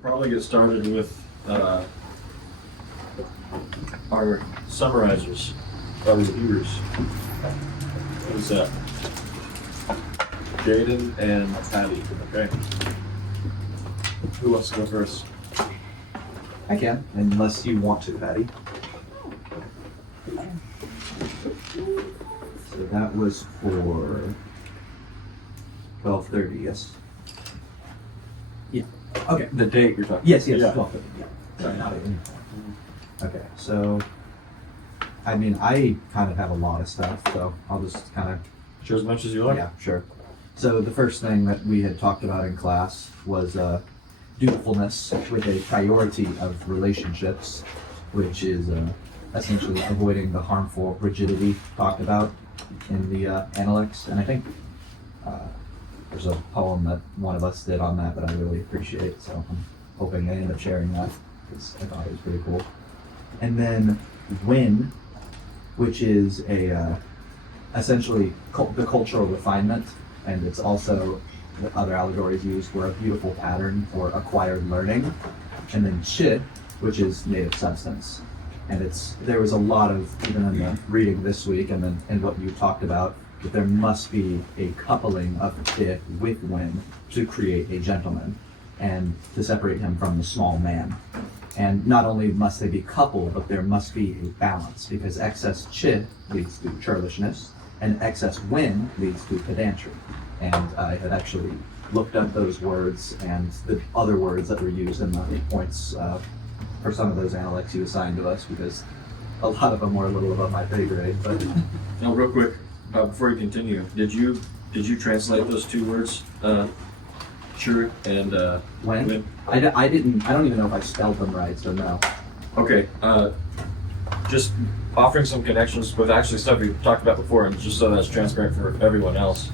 should probably get started with our summarizers, our reviewers. What is that? Jaden and Patty. Okay. Who wants to go first? I can, unless you want to, Patty. So that was for 12:30, yes? Yeah. Okay. The date you're talking. Yes, Yeah. 12:30. Yeah. Sorry, not at any point. Okay, so I mean, I kind of have a lot of stuff, so I'll just kind of. Sure, as much as you like. Yeah, sure. So the first thing that we had talked about in class was dutifulness with a priority of relationships, which is essentially avoiding the harmful rigidity talked about in the Analects. And I think there's a poem that one of us did on that that I really appreciate, so I'm hoping they end up sharing that because I thought it was pretty cool. And then win, which is a essentially the cultural refinement, and it's also the other allegories used were a beautiful pattern for acquired learning. And then chi, which is native substance. And there was a lot of, even in the reading this week and then in what you talked about, that there must be a coupling of chi with win to create a gentleman and to separate him from the small man. And not only must they be coupled, but there must be a balance, because excess chi leads to churlishness and excess win leads to pedantry. And I had actually looked up those words and the other words that were used in the points for some of those Analects you assigned to us, because a lot of them were a little above my pay grade. But Now, real quick, before you continue, did you translate those two words, sure and when? I don't even know if I spelled them right, so no. Okay, just offering some connections with actually stuff we talked about before, and just so that's transparent for everyone else.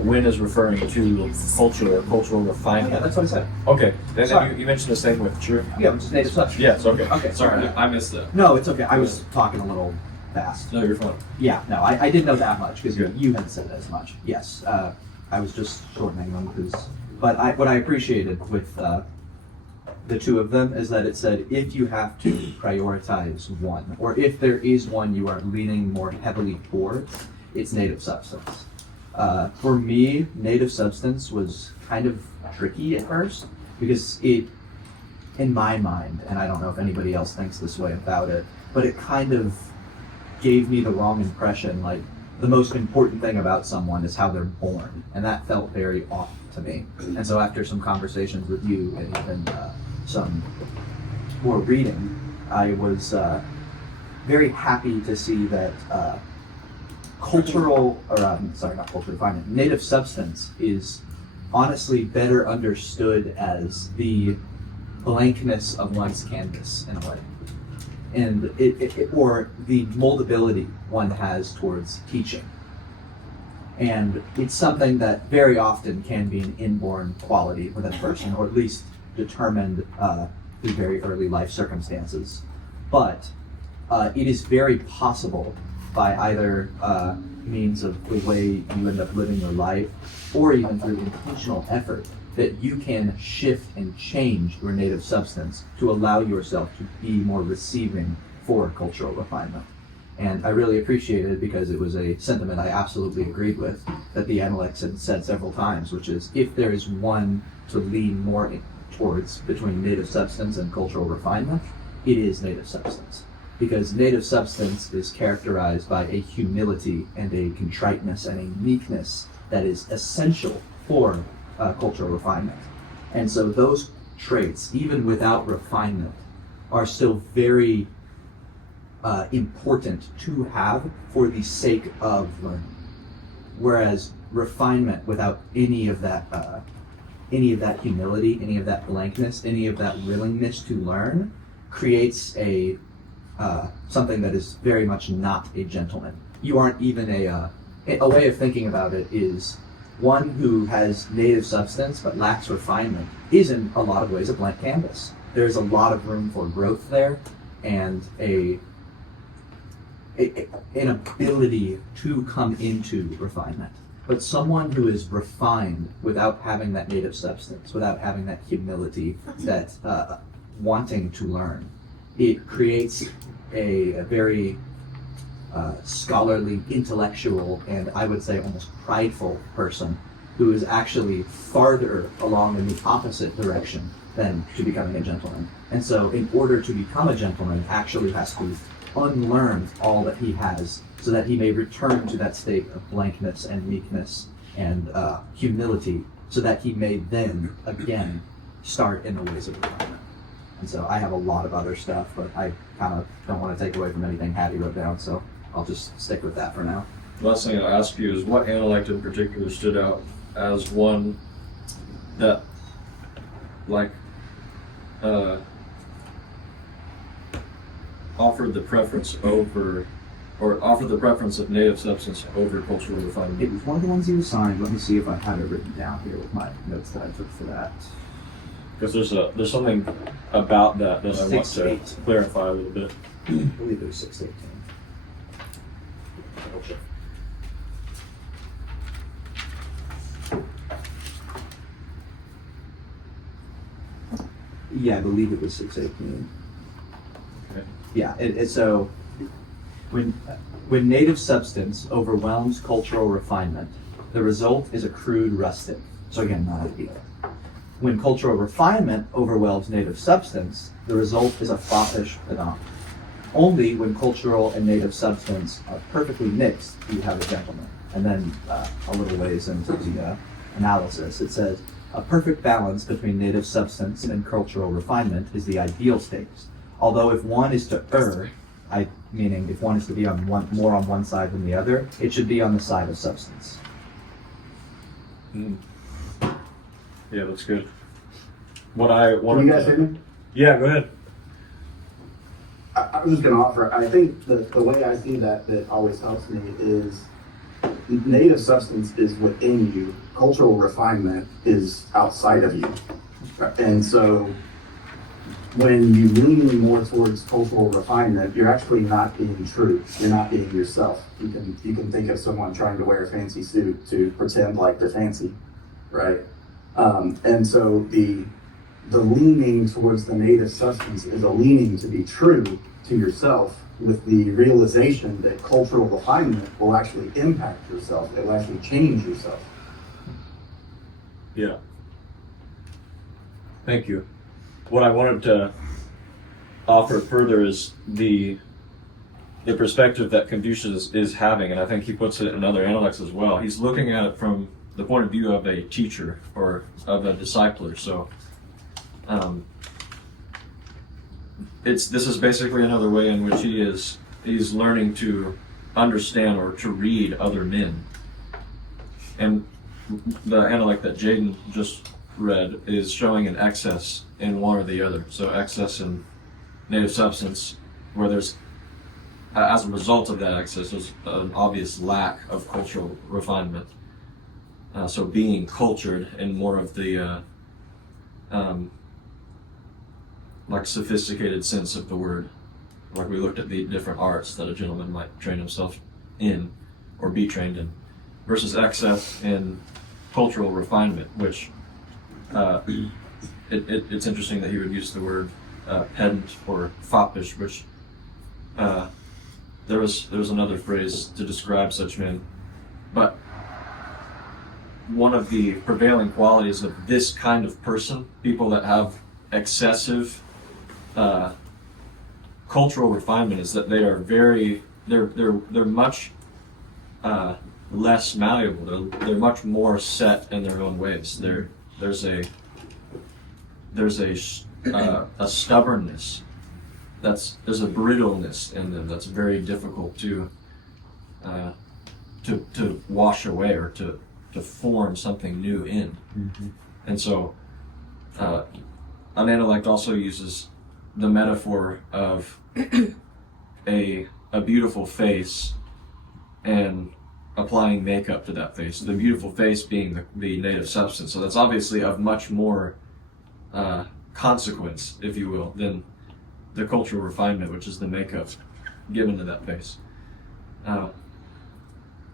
Win is referring to cultural refinement. Yeah, that's what I said. Okay, Sorry. then you mentioned the same with true. Yeah, which is native substance. Yes, okay. Okay, Sorry, I missed that. No, it's okay. I was talking a little fast. No, you're fine. Yeah, no, I didn't know that much because you hadn't said as much. Yes, I was just shortening them because. But what I appreciated with the two of them is that it said if you have to prioritize one, or if there is one you are leaning more heavily towards, it's native substance. For me, native substance was kind of tricky at first because it, in my mind, and I don't know if anybody else thinks this way about it, but it kind of gave me the wrong impression. Like, the most important thing about someone is how they're born, and that felt very off to me. And so after some conversations with you and even some more reading, I was very happy to see that native substance is honestly better understood as the blankness of one's canvas in a way. And or the moldability one has towards teaching. And it's something that very often can be an inborn quality within a person, or at least determined through very early life circumstances. But it is very possible by either means of the way you end up living your life, or even through intentional effort, that you can shift and change your native substance to allow yourself to be more receiving for cultural refinement. And I really appreciated it because it was a sentiment I absolutely agreed with, that the Analects had said several times, which is if there is one to lean more towards between native substance and cultural refinement, it is native substance. Because native substance is characterized by a humility and a contriteness and a meekness that is essential for cultural refinement. And so those traits, even without refinement, are still very important to have for the sake of learning. Whereas refinement without any of that humility, any of that blankness, any of that willingness to learn, creates a something that is very much not a gentleman. You aren't even a way of thinking about it is one who has native substance but lacks refinement is in a lot of ways a blank canvas. There's a lot of room for growth there, and an ability to come into refinement. But someone who is refined without having that native substance, without having that humility, that wanting to learn, it creates a very scholarly, intellectual, and I would say almost prideful person who is actually farther along in the opposite direction than to becoming a gentleman. And so in order to become a gentleman, actually has to unlearn all that he has so that he may return to that state of blankness and meekness and humility, so that he may then again start in the ways of refinement. And so I have a lot of other stuff, but I kind of don't want to take away from anything Hattie wrote down, so I'll just stick with that for now. Last thing I'll ask you is what Analect in particular stood out as one that, like, offered the preference of native substance over cultural It refinement? was one of the ones you assigned. Let me see if I have it written down here with my notes that I took for that. Because there's something about that I want to 6-8. clarify a little bit. I believe it was 6-18. Yeah, I believe it was 618. Okay. Yeah, so when native substance overwhelms cultural refinement, the result is a crude rustic. So again, not ideal. When cultural refinement overwhelms native substance, the result is a foppish pedant. Only when cultural and native substance are perfectly mixed do you have a gentleman. And then a little ways into the analysis, it says, a perfect balance between native substance and cultural refinement is the ideal state. Although if one is to err, meaning if one is to be more on one side than the other, it should be on the side of substance. Mm. Yeah, that's good. What I want Can you guys hear me? Yeah, go ahead. I was just going to offer, I think the way I see that always helps me is native substance is within you. Cultural refinement is outside of you. And so when you lean more towards cultural refinement, you're actually not being true. You're not being yourself. You can think of someone trying to wear a fancy suit to pretend like they're fancy, right? And so the leaning towards the native substance is a leaning to be true to yourself, with the realization that cultural refinement will actually impact yourself. It will actually change yourself. Yeah. Thank you. What I wanted to offer further is the perspective that Confucius is having, and I think he puts it in other Analects as well. He's looking at it from the point of view of a teacher or of a discipler. So this is basically another way in which he's learning to understand or to read other men. And the Analect that Jaden just read is showing an excess in one or the other. So excess in native substance, where there's, as a result of that excess, there's an obvious lack of cultural refinement. So being cultured in more of the like sophisticated sense of the word, like we looked at the different arts that a gentleman might train himself in or be trained in, versus excess in cultural refinement, which it's interesting that he would use the word pedant or foppish, which there was another phrase to describe such men, but one of the prevailing qualities of this kind of person, people that have excessive cultural refinement, is that they are they're much less malleable. They're much more set in their own ways. There's a stubbornness. There's a brittleness in them that's very difficult to wash away or to form something new in. Mm-hmm. And so an Analect also uses the metaphor of a beautiful face and applying makeup to that face. The beautiful face being the native substance. So that's obviously of much more consequence, if you will, than the cultural refinement, which is the makeup given to that face.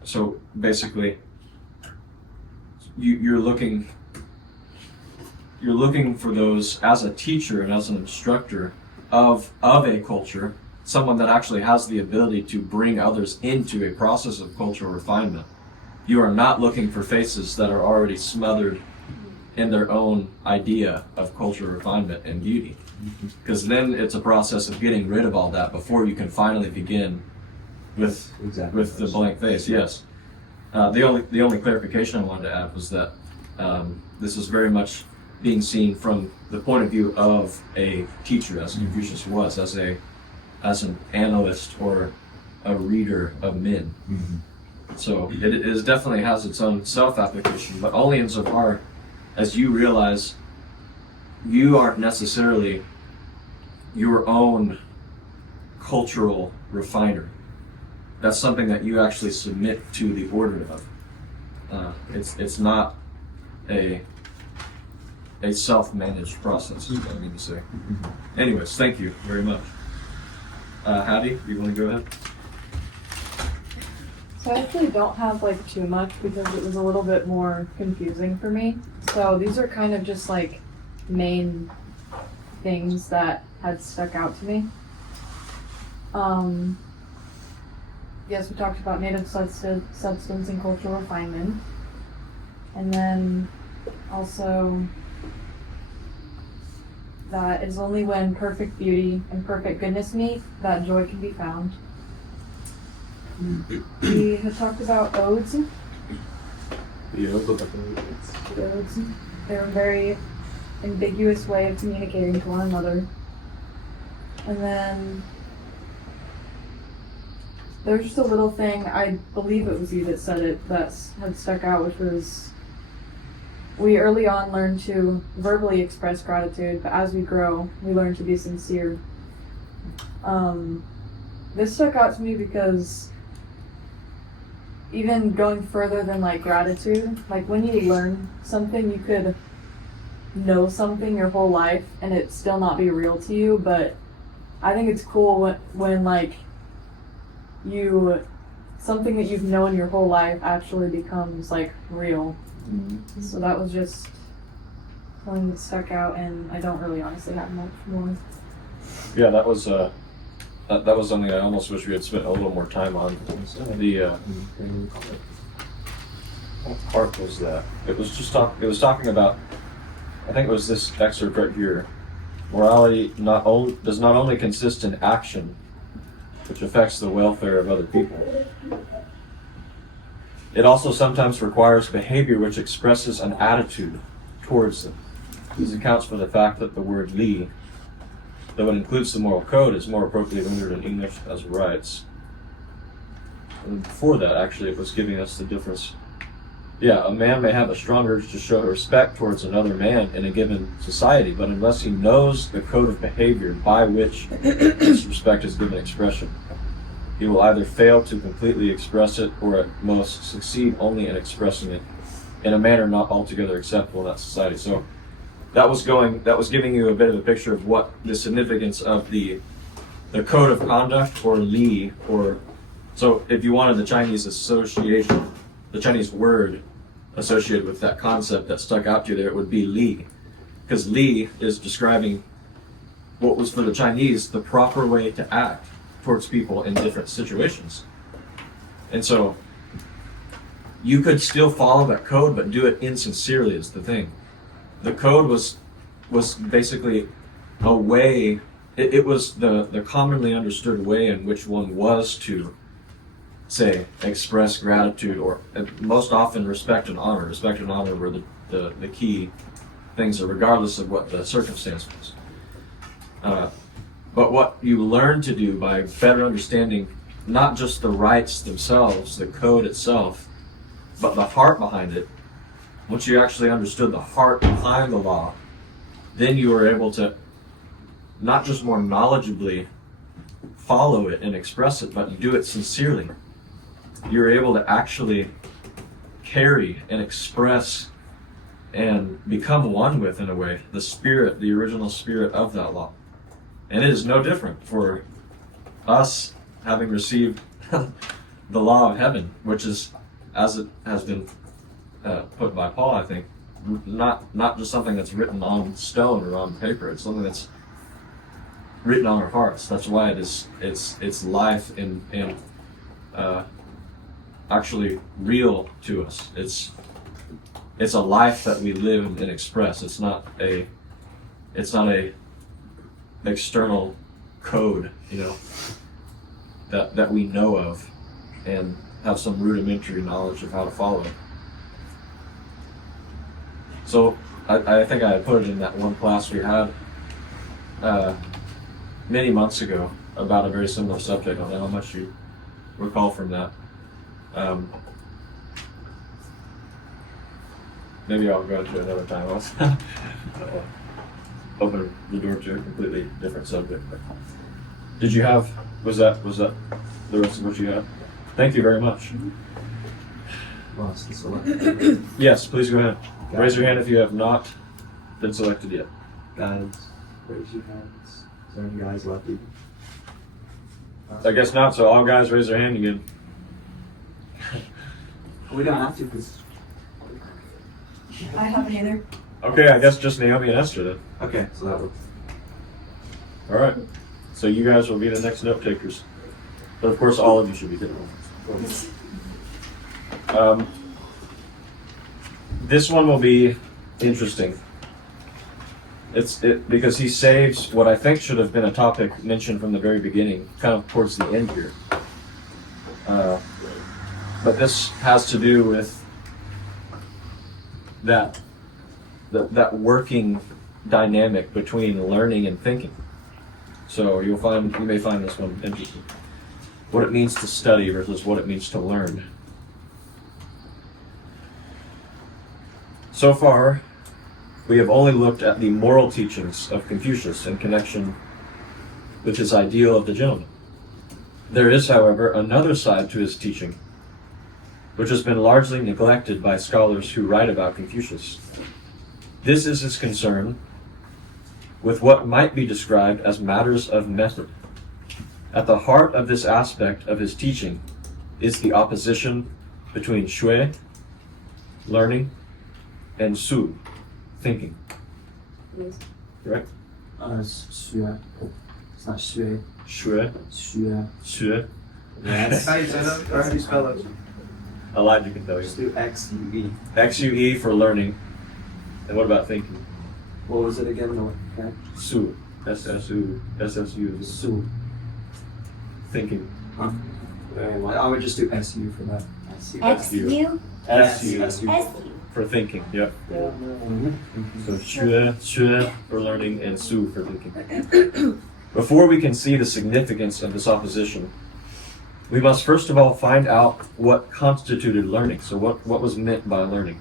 So basically, you're looking for those as a teacher and as an instructor of a culture, someone that actually has the ability to bring others into a process of cultural refinement. You are not looking for faces that are already smothered in their own idea of cultural refinement and beauty, because then it's a process of getting rid of all that before you can finally begin with the blank face. Yes. The only clarification I wanted to add was that this is very much being seen from the point of view of a teacher, as Confucius was, as an analyst or a reader of men. So it definitely has its own self-application, but only insofar as you realize you aren't necessarily your own cultural refiner. That's something that you actually submit to the order of. It's not a self-managed process, is what I mean to say. Anyways, thank you very much. Hattie, you want to go ahead? So I actually don't have like too much because it was a little bit more confusing for me. So these are kind of just like main things that had stuck out to me. Yes, we talked about native substance and cultural refinement. And then also that it is only when perfect beauty and perfect goodness meet that joy can be found. We had talked about odes. Odes. They're a very ambiguous way of communicating to one another. And then there's just a little thing, I believe it was you that said it, that had stuck out, which was we early on learn to verbally express gratitude, but as we grow, we learn to be sincere. This stuck out to me because even going further than like gratitude, like when you learn something, you could know something your whole life and it still not be real to you, but I think it's cool when like something that you've known your whole life actually becomes like real. So that was just something that stuck out, and I don't really honestly have much more. Yeah, that was something I almost wish we had spent a little more time on. What part was that? It was talking about, I think it was this excerpt right here. Morality does not only consist in action, which affects the welfare of other people. It also sometimes requires behavior which expresses an attitude towards them. This accounts for the fact that the word li, though it includes the moral code, is more appropriately rendered in English as rites. And before that, actually, it was giving us the difference. Yeah, a man may have a strong urge to show respect towards another man in a given society, but unless he knows the code of behavior by which this respect is given expression, he will either fail to completely express it or at most succeed only in expressing it in a manner not altogether acceptable in that society. So that was giving you a bit of a picture of what the significance of the code of conduct, or li, or so if you wanted the Chinese association, the Chinese word associated with that concept that stuck out to you there, it would be li, because li is describing what was for the Chinese the proper way to act towards people in different situations. And so you could still follow that code but do it insincerely is the thing. The code was basically a way, it was the commonly understood way in which one was to, say, express gratitude, or most often respect and honor. Respect and honor were the key things, regardless of what the circumstance was. But what you learn to do by better understanding not just the rites themselves, the code itself, but the heart behind it, once you actually understood the heart behind the law, then you were able to not just more knowledgeably follow it and express it, but do it sincerely. You're able to actually carry and express and become one with, in a way, the spirit, the original spirit of that law. And it is no different for us having received the law of heaven, which is, as it has been put by Paul, I think, not just something that's written on stone or on paper. It's something that's written on our hearts. That's why it's life and actually real to us. It's a life that we live and express. It's not a external code, that we know of and have some rudimentary knowledge of how to follow it. So I think I put it in that one class we had many months ago about a very similar subject. I don't know how much you recall from that. Maybe I'll go into it another time. I'll open the door to a completely different subject. Did you have? Was that the rest of what you had? Thank you very much. Yes, please go ahead. Raise your hand if you have not been selected yet. Guys, raise your hands. Is there any guys left? I guess not. So all guys raise their hand again. We don't have to because. I haven't either. Okay, I guess just Naomi and Esther then. Okay, so that works. All right. So you guys will be the next note takers. But of course, all of you should be taking notes. This one will be interesting. Because he saves what I think should have been a topic mentioned from the very beginning, kind of towards the end here. But this has to do with that working dynamic between learning and thinking. So you may find this one interesting. What it means to study versus what it means to learn. So far, we have only looked at the moral teachings of Confucius in connection with his ideal of the gentleman. There is, however, another side to his teaching, which has been largely neglected by scholars who write about Confucius. This is his concern with what might be described as matters of method. At the heart of this aspect of his teaching is the opposition between shui, learning, and su, thinking. Correct? Shui. It's not shui. Shui. Shui. Shui. Yes. How do you say that? Or how do you spell it? Elijah can tell Just you. do X-U-E. XUE for learning. And what about thinking? What was it again? No, okay. Su. S-S-U. S-S-U. Su. Thinking. Huh. I would just do S-U for that. XU? S-U. S-U. For thinking, yep. So shui for learning and su for thinking. Before we can see the significance of this opposition, we must first of all find out what constituted learning. So what was meant by learning?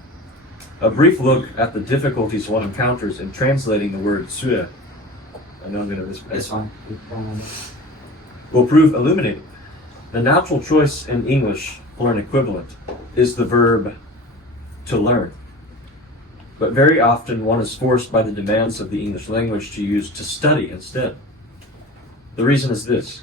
A brief look at the difficulties one encounters in translating the word sui, I know I'm going to mispronounce. It's fine. Will prove illuminating. The natural choice in English for an equivalent is the verb to learn. But very often one is forced by the demands of the English language to use to study instead. The reason is this.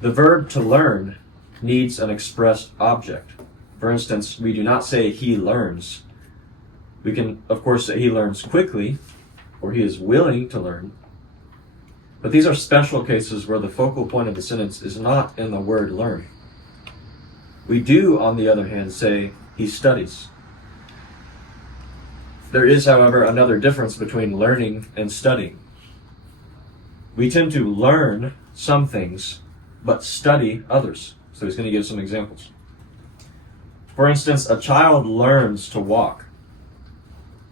The verb to learn needs an expressed object. For instance, we do not say he learns. We can, of course, say he learns quickly, or he is willing to learn. But these are special cases where the focal point of the sentence is not in the word learn. We do, on the other hand, say he studies. There is, however, another difference between learning and studying. We tend to learn some things, but study others. So he's going to give some examples. For instance, a child learns to walk,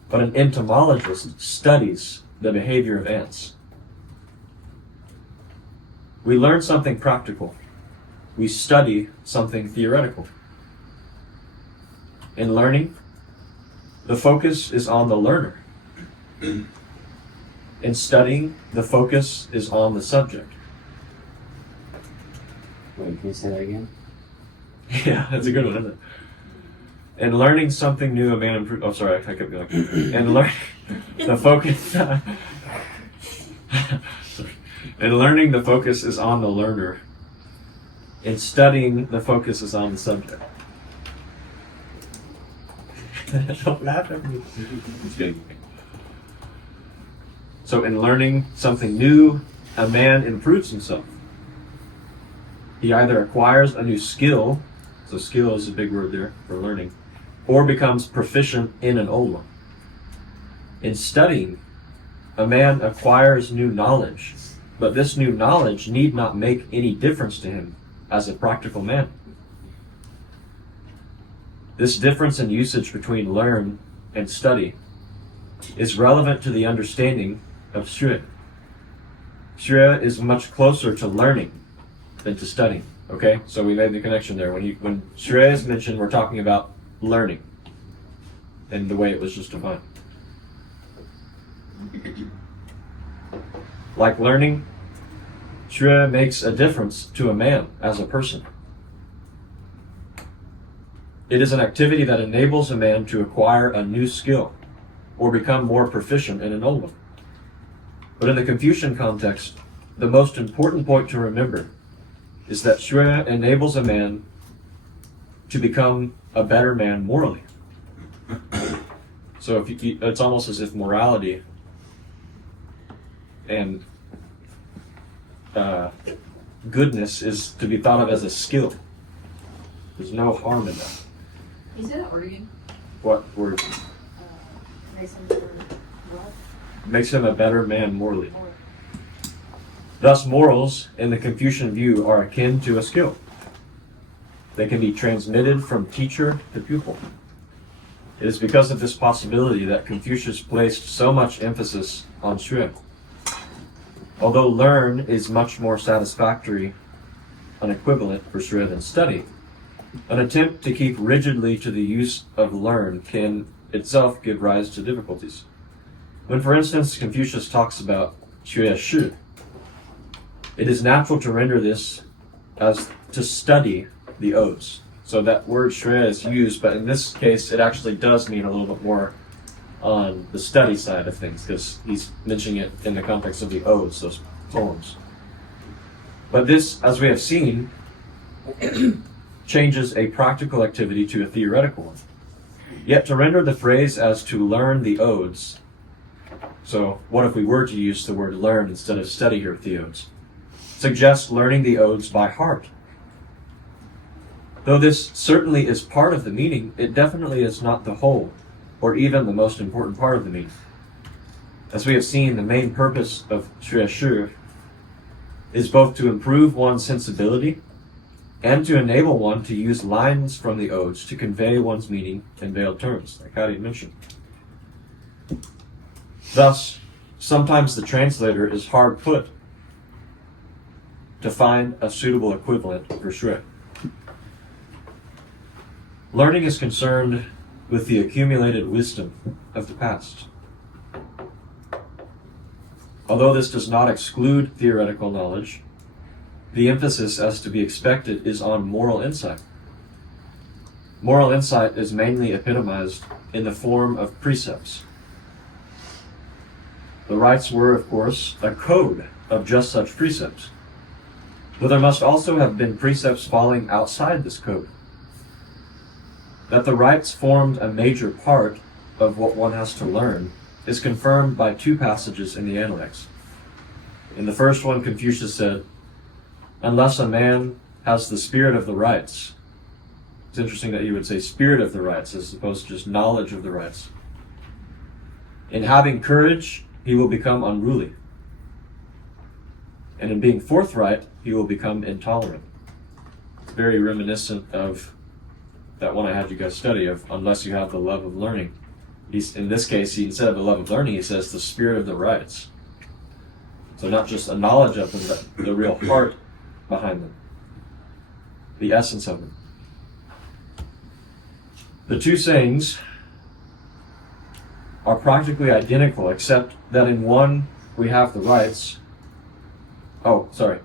but an entomologist studies the behavior of ants. We learn something practical. We study something theoretical. In learning, the focus is on the learner. In studying, the focus is on the subject. Wait, can you say that again? Yeah, that's a good one, isn't it? In learning something new, a man improves. Oh, sorry, I kept going. In learning, the focus. In learning, the focus is on the learner. In studying, the focus is on the subject. Don't laugh at me. It's good. So in learning something new, a man improves himself. He either acquires a new skill, so skill is a big word there for learning, or becomes proficient in an old one. In studying, a man acquires new knowledge, but this new knowledge need not make any difference to him as a practical man. This difference in usage between learn and study is relevant to the understanding of Shui. Shui is much closer to learning than to studying. Okay, so we made the connection there. When Shui is mentioned, we're talking about learning and the way it was just defined. Like learning, Shui makes a difference to a man as a person. It is an activity that enables a man to acquire a new skill or become more proficient in an old one. But in the Confucian context, the most important point to remember is that Shui enables a man to become a better man morally. So it's almost as if morality and goodness is to be thought of as a skill. There's no harm in that. You said that word again? What word? Mason for what? Makes him a better man morally. Thus, morals, in the Confucian view, are akin to a skill. They can be transmitted from teacher to pupil. It is because of this possibility that Confucius placed so much emphasis on Shui. Although learn is much more satisfactory, an equivalent for Shui than study, an attempt to keep rigidly to the use of learn can itself give rise to difficulties. When, for instance, Confucius talks about Shui Shi, it is natural to render this as to study the odes. So that word Shui is used, but in this case, it actually does mean a little bit more on the study side of things, because he's mentioning it in the context of the odes, those poems. But this, as we have seen, changes a practical activity to a theoretical one. Yet to render the phrase as to learn the odes, so what if we were to use the word learn instead of study here with the odes? Suggests learning the odes by heart. Though this certainly is part of the meaning, it definitely is not the whole, or even the most important part of the meaning. As we have seen, the main purpose of Shui Shi is both to improve one's sensibility and to enable one to use lines from the odes to convey one's meaning in veiled terms, like Hadi mentioned. Thus, sometimes the translator is hard put to find a suitable equivalent for Shui. Learning is concerned with the accumulated wisdom of the past. Although this does not exclude theoretical knowledge, the emphasis as to be expected is on moral insight. Moral insight is mainly epitomized in the form of precepts. The rites were, of course, a code of just such precepts, but there must also have been precepts falling outside this code. That the rites formed a major part of what one has to learn is confirmed by two passages in the Analects. In the first one, Confucius said, "Unless a man has the spirit of the rites," it's interesting that you would say spirit of the rites as opposed to just knowledge of the rites. "In having courage, he will become unruly. And in being forthright, he will become intolerant." It's very reminiscent of that one I had you guys study of, unless you have the love of learning. In this case, instead of the love of learning, he says the spirit of the rites. So not just a knowledge of them, but the real heart behind them. The essence of them. The two sayings are practically identical, except that in one we have the rites. Oh, sorry.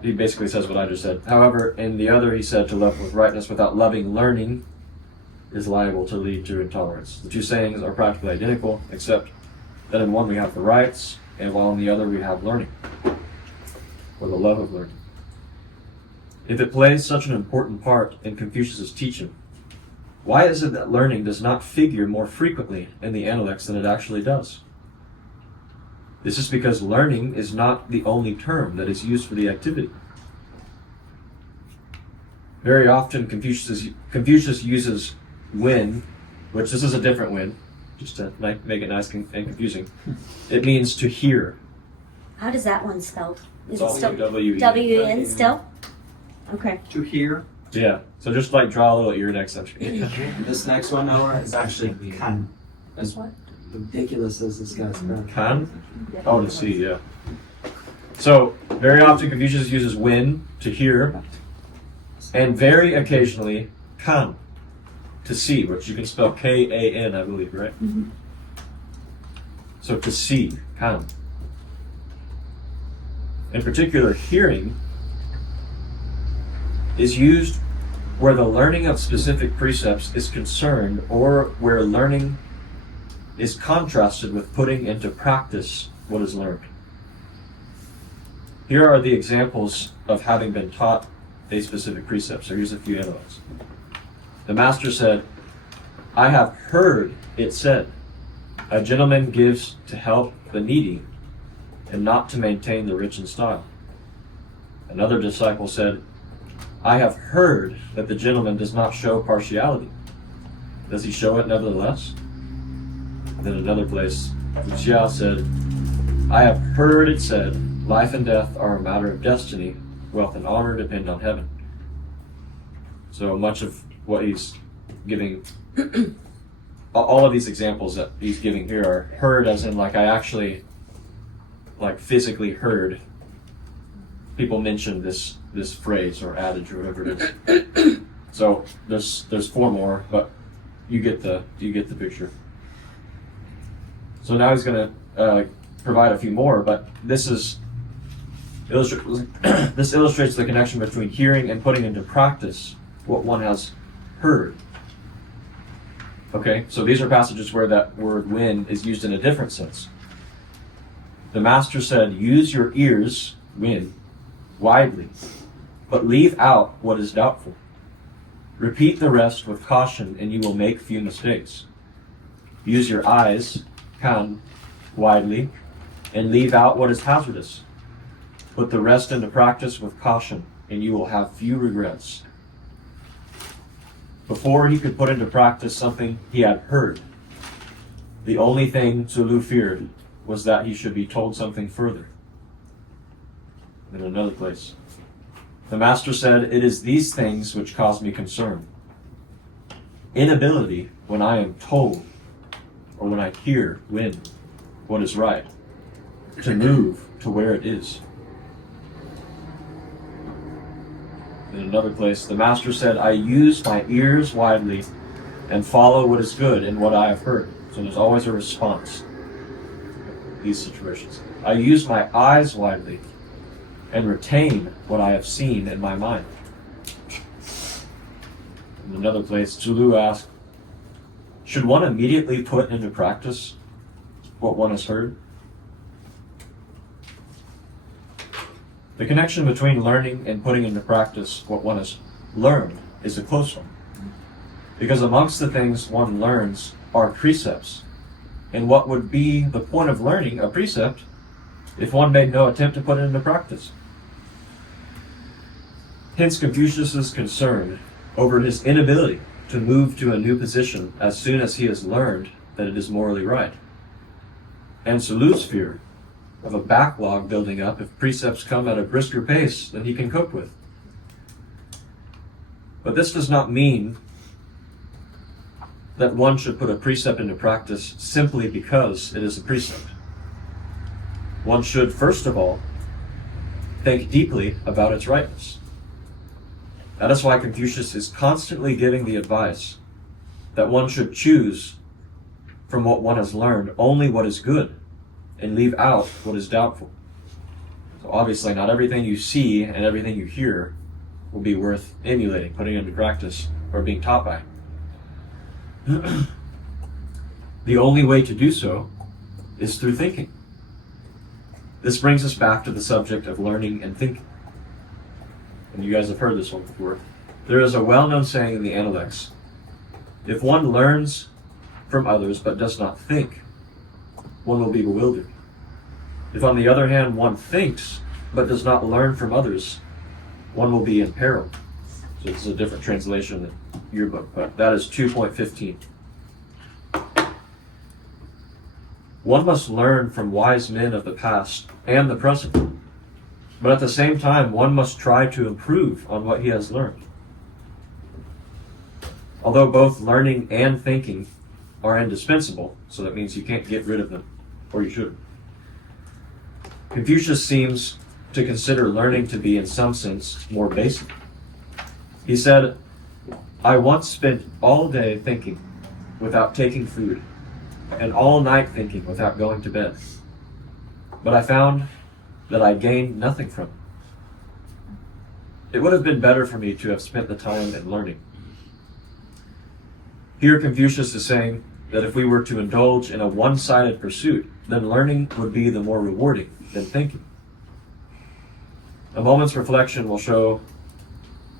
He basically says what I just said. However, in the other he said to love with rightness without loving learning is liable to lead to intolerance. The two sayings are practically identical, except that in one we have the rites, and while in the other we have learning, or the love of learning. If it plays such an important part in Confucius' teaching, Why is it that learning does not figure more frequently in the Analects than it actually does? This is because learning is not the only term that is used for the activity. Very often Confucius uses win, which this is a different win, just to make it nice and confusing. It means to hear. How does that one spelled? Is It's it all still W-E. W-N still? Okay. To hear. Yeah, so just like draw a little ear next time. This next one, Noah, is actually kan. That's what? Ridiculous as this guy's spelled. Kan? Oh, to see, yeah. So, very often Confucius uses win, to hear, and very occasionally kan, to see, which you can spell K-A-N, I believe, right? Mhm. So, to see, kan. In particular, hearing is used where the learning of specific precepts is concerned, or where learning is contrasted with putting into practice what is learned. Here are the examples of having been taught a specific precept. So here's a few analects. The master said, I have heard it said, a gentleman gives to help the needy and not to maintain the rich in style. Another disciple said, I have heard that the gentleman does not show partiality. Does he show it nevertheless? Then another place, Xia said, I have heard it said, life and death are a matter of destiny, wealth and honor depend on heaven. So much of what he's giving, all of these examples that he's giving here are heard as in like I actually, like physically heard people mention this phrase or adage or whatever it is. So there's four more, but you get the picture. So now he's going to provide a few more, but this illustrates the connection between hearing and putting into practice what one has heard. Okay, so these are passages where that word win is used in a different sense. The master said, use your ears, win, widely, but leave out what is doubtful. Repeat the rest with caution and you will make few mistakes. Use your eyes, kan, widely, and leave out what is hazardous. Put the rest into practice with caution and you will have few regrets. Before he could put into practice something he had heard, the only thing Zulu feared was that he should be told something further. In another place, the master said, it is these things which cause me concern. Inability when I am told, or when I hear when, what is right, to move to where it is. In another place, the master said, I use my ears widely and follow what is good in what I have heard. So there's always a response in these situations. I use my eyes widely and retain what I have seen in my mind. In another place, Zulu asked, should one immediately put into practice what one has heard? The connection between learning and putting into practice what one has learned is a close one. Because amongst the things one learns are precepts. And what would be the point of learning a precept if one made no attempt to put it into practice? Hence Confucius' concern over his inability to move to a new position as soon as he has learned that it is morally right. And Zulu's fear of a backlog building up if precepts come at a brisker pace than he can cope with. But this does not mean that one should put a precept into practice simply because it is a precept. One should, first of all, think deeply about its rightness. That is why Confucius is constantly giving the advice that one should choose from what one has learned only what is good and leave out what is doubtful. So obviously not everything you see and everything you hear will be worth emulating, putting into practice, or being taught by. The only way to do so is through thinking. This brings us back to the subject of learning and thinking. And you guys have heard this one before. There is a well-known saying in the Analects If one learns from others but does not think, one will be bewildered. If, on the other hand, one thinks but does not learn from others, one will be in peril. So this is a different translation than your book, but that is 2.15. One must learn from wise men of the past and the present, but at the same time, one must try to improve on what he has learned. Although both learning and thinking are indispensable, so that means you can't get rid of them, or you shouldn't. Confucius seems to consider learning to be, in some sense, more basic. He said, "I once spent all day thinking without taking food, and all night thinking without going to bed. But I found that I gained nothing from it. It would have been better for me to have spent the time in learning." Here Confucius is saying that if we were to indulge in a one-sided pursuit, then learning would be the more rewarding than thinking. A moment's reflection will show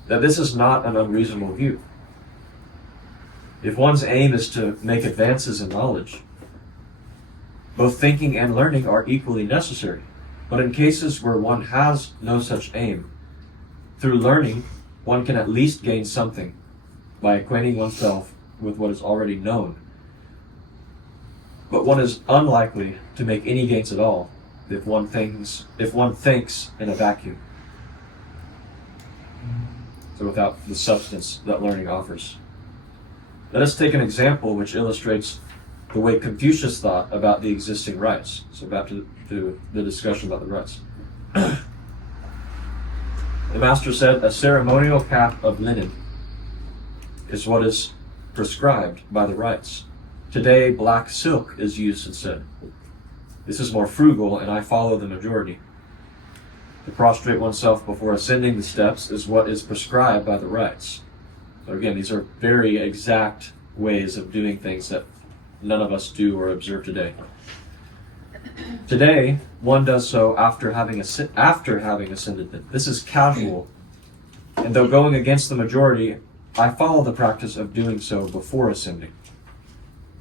that this is not an unreasonable view. If one's aim is to make advances in knowledge, both thinking and learning are equally necessary. But in cases where one has no such aim, through learning, one can at least gain something by acquainting oneself with what is already known. But one is unlikely to make any gains at all if one thinks in a vacuum. So without the substance that learning offers. Let us take an example which illustrates the way Confucius thought about the existing rites. So back to the discussion about the rites. The master said, "A ceremonial cap of linen is what is prescribed by the rites. Today, black silk is used instead. This is more frugal, and I follow the majority. To prostrate oneself before ascending the steps is what is prescribed by the rites." So again, these are very exact ways of doing things that none of us do or observe today. Today, one does so after having ascended them. This is casual, and though going against the majority, I follow the practice of doing so before ascending.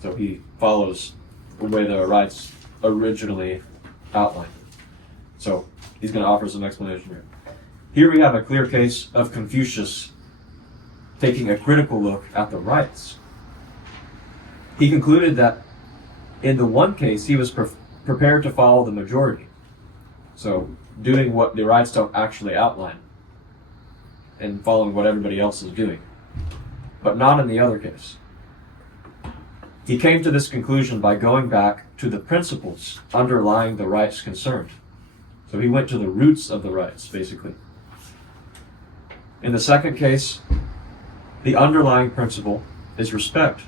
So he follows the way the rites originally outlined. So he's going to offer some explanation here. Here we have a clear case of Confucius taking a critical look at the rites. He concluded that in the one case, he was prepared to follow the majority. So doing what the rites don't actually outline and following what everybody else is doing. But not in the other case. He came to this conclusion by going back to the principles underlying the rites concerned. So he went to the roots of the rites, basically. In the second case, the underlying principle is respect,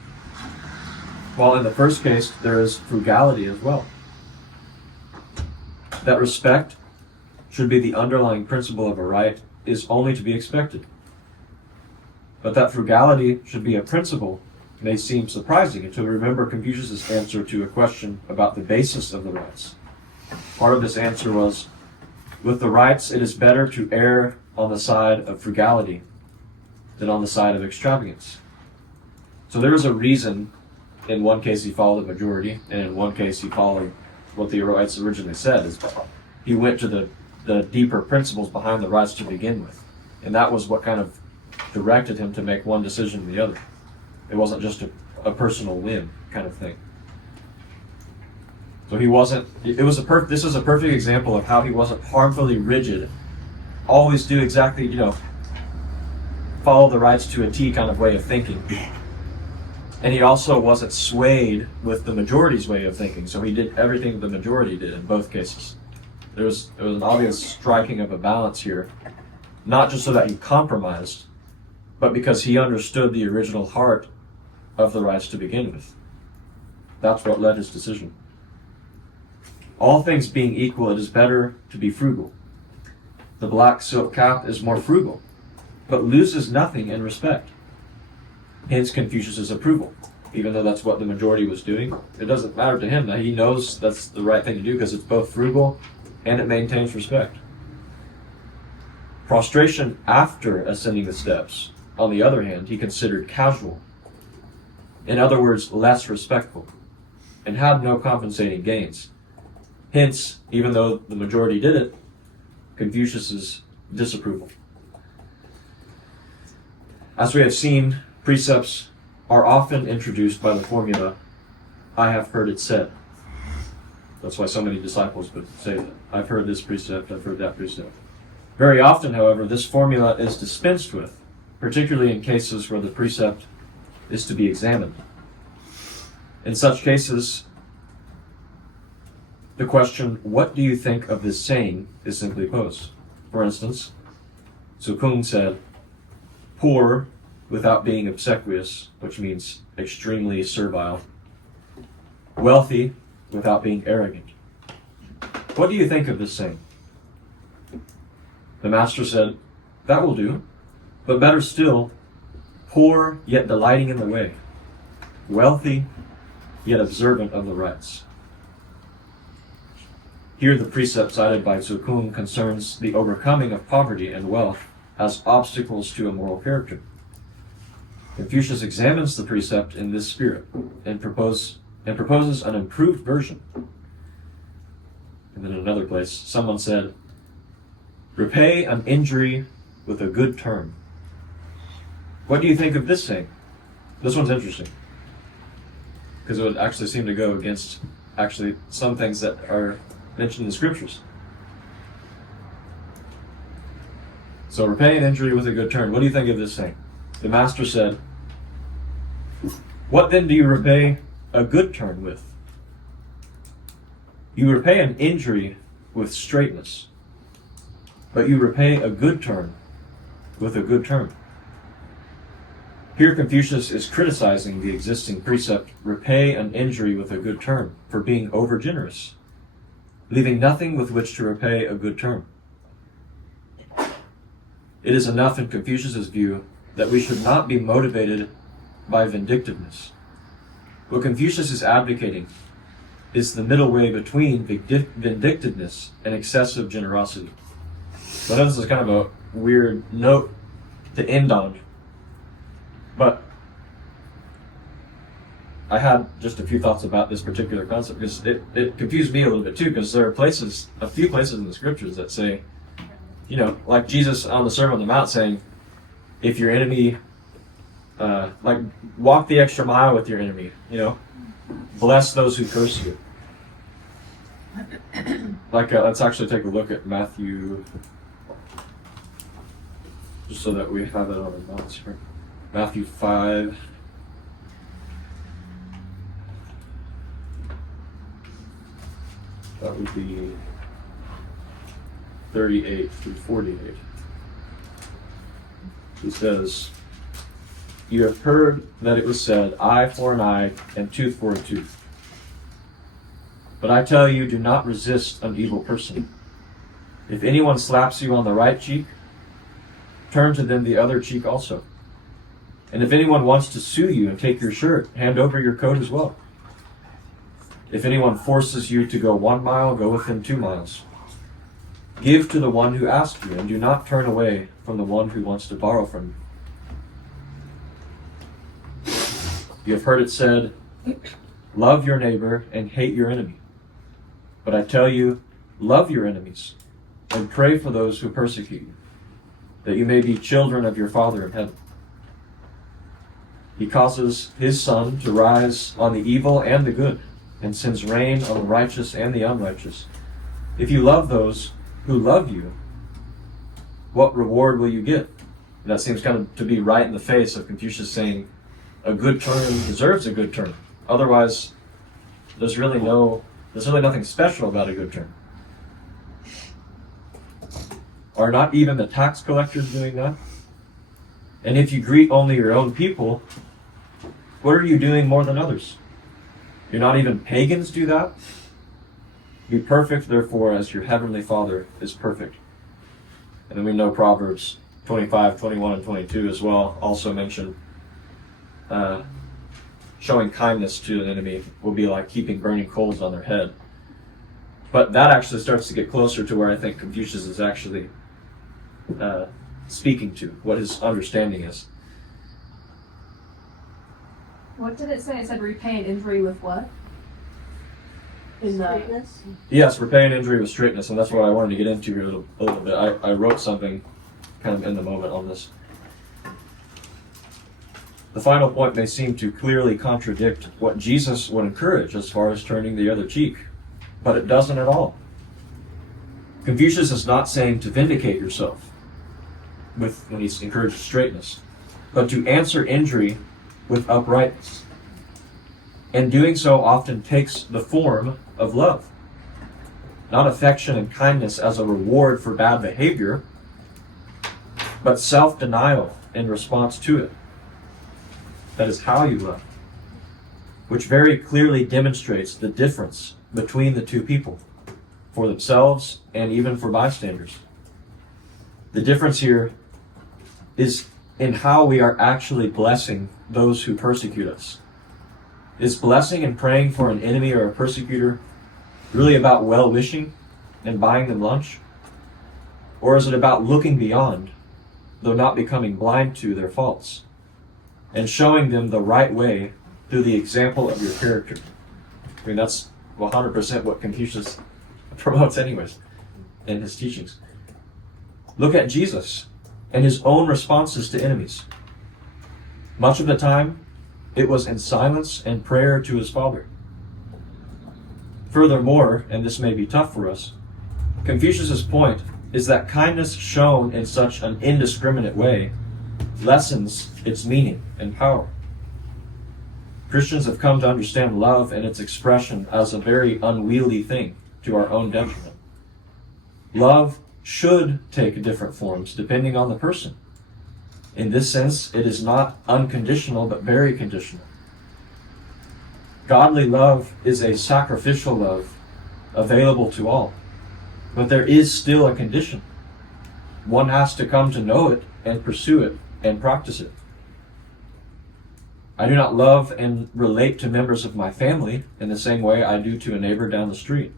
while in the first case, there is frugality as well. That respect should be the underlying principle of a rite is only to be expected. But that frugality should be a principle may seem surprising until we remember Confucius' answer to a question about the basis of the rites. Part of this answer was, with the rites, it is better to err on the side of frugality than on the side of extravagance. So there is a reason in one case he followed the majority, and in one case he followed what the rites originally said. Is he went to the deeper principles behind the rites to begin with. And that was what kind of directed him to make one decision or the other. It wasn't just a personal whim kind of thing. So he wasn't, this is a perfect example of how he wasn't harmfully rigid, always do exactly, follow the rites to a T kind of way of thinking. And he also wasn't swayed with the majority's way of thinking, so he did everything the majority did in both cases. There was an obvious striking of a balance here, not just so that he compromised, but because he understood the original heart of the rites to begin with. That's what led his decision. All things being equal, it is better to be frugal. The black silk cap is more frugal, but loses nothing in respect. Hence Confucius' approval. Even though that's what the majority was doing, it doesn't matter to him. That he knows that's the right thing to do because it's both frugal and it maintains respect. Prostration after ascending the steps, on the other hand, he considered casual. In other words, less respectful, and had no compensating gains. Hence, even though the majority did it, Confucius's disapproval. As we have seen, precepts are often introduced by the formula, I have heard it said. That's why so many disciples would say that. I've heard this precept, I've heard that precept. Very often, however, this formula is dispensed with, particularly in cases where the precept is to be examined. In such cases, the question, what do you think of this saying, is simply posed. For instance, Tzu Kung said, poor without being obsequious, which means extremely servile. Wealthy without being arrogant. What do you think of this saying? The master said, that will do, but better still, poor yet delighting in the way, wealthy yet observant of the rites. Here the precept cited by Tzu Kung concerns the overcoming of poverty and wealth as obstacles to a moral character. Confucius examines the precept in this spirit and proposes an improved version. And then in another place, someone said, repay an injury with a good turn. What do you think of this saying? This one's interesting, because it would actually seem to go against actually some things that are mentioned in the scriptures. So repay an injury with a good turn. What do you think of this saying? The master said, what then do you repay a good turn with? You repay an injury with straightness, but you repay a good turn with a good turn. Here Confucius is criticizing the existing precept, repay an injury with a good turn, for being over-generous, leaving nothing with which to repay a good turn. It is enough in Confucius's view that we should not be motivated by vindictiveness. What Confucius is advocating is the middle way between vindictiveness and excessive generosity. I know this is kind of a weird note to end on, but I had just a few thoughts about this particular concept because it confused me a little bit too, because there are a few places in the scriptures that say, like Jesus on the Sermon on the Mount saying, if your enemy, walk the extra mile with your enemy, bless those who curse you. Let's actually take a look at Matthew, just so that we have it on our notes here. Matthew 5. That would be 38 through 48. He says, you have heard that it was said, eye for an eye and tooth for a tooth. But I tell you, do not resist an evil person. If anyone slaps you on the right cheek, turn to them the other cheek also. And if anyone wants to sue you and take your shirt, hand over your coat as well. If anyone forces you to go 1 mile, go with him 2 miles. Give to the one who asks you, and do not turn away from the one who wants to borrow from you. You have heard it said, love your neighbor and hate your enemy. But I tell you, love your enemies and pray for those who persecute you, that you may be children of your Father in heaven. He causes his sun to rise on the evil and the good, and sends rain on the righteous and the unrighteous. If you love those who love you, what reward will you get? And that seems kind of to be right in the face of Confucius saying a good turn deserves a good turn. Otherwise, there's really nothing special about a good turn. Are not even the tax collectors doing that? And if you greet only your own people, what are you doing more than others? Do not even pagans do that? Be perfect, therefore, as your heavenly Father is perfect. And then we know Proverbs 25, 21, and 22 as well also mention showing kindness to an enemy will be like heaping burning coals on their head. But that actually starts to get closer to where I think Confucius is actually speaking to, what his understanding is. What did it say? It said repay an injury with what? In the, Straightness? Yes, repay an injury with straightness, and that's what I wanted to get into here a little bit. I wrote something kind of in the moment on this. The final point may seem to clearly contradict what Jesus would encourage as far as turning the other cheek, but it doesn't at all. Confucius is not saying to vindicate yourself when he encourages straightness, but to answer injury with uprightness. And doing so often takes the form of love, not affection and kindness as a reward for bad behavior, but self-denial in response to it. That is how you love, which very clearly demonstrates the difference between the two people, for themselves and even for bystanders. The difference here is in how we are actually blessing those who persecute us. Is blessing and praying for an enemy or a persecutor really about well-wishing and buying them lunch? Or is it about looking beyond, though not becoming blind to their faults, and showing them the right way through the example of your character? I mean, that's 100% what Confucius promotes anyways in his teachings. Look at Jesus and his own responses to enemies. Much of the time, it was in silence and prayer to his Father. Furthermore, and this may be tough for us, Confucius's point is that kindness shown in such an indiscriminate way lessens its meaning and power. Christians have come to understand love and its expression as a very unwieldy thing to our own detriment. Love should take different forms depending on the person. In this sense, it is not unconditional but very conditional. Godly love is a sacrificial love available to all, but there is still a condition. One has to come to know it and pursue it and practice it. I do not love and relate to members of my family in the same way I do to a neighbor down the street.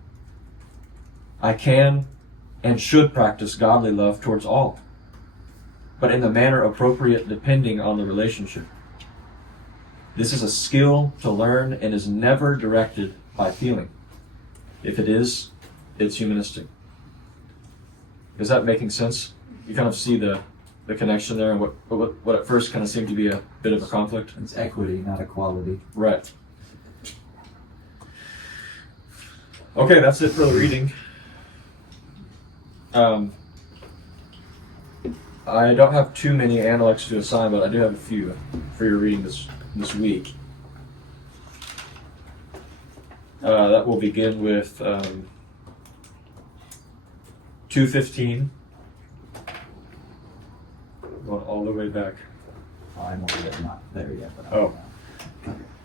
I can and should practice godly love towards all, but in the manner appropriate depending on the relationship. This is a skill to learn and is never directed by feeling. If it is, it's humanistic. Is that making sense? You kind of see the connection there and what at first kind of seemed to be a bit of a conflict? It's equity, not equality. Right. Okay, that's it for the reading. I don't have too many Analects to assign, but I do have a few for your reading this week. That will begin with 2:15. Going all the way back. I'm not there yet. But Oh.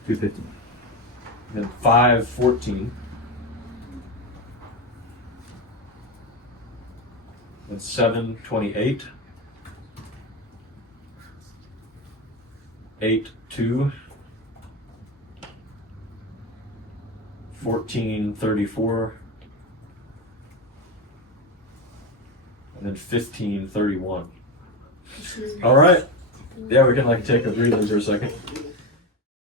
2:15. Then 5:14. Then 7:28. 8:2. 14:34. And then 15:31. All right. Yeah, we can take a breather for a second.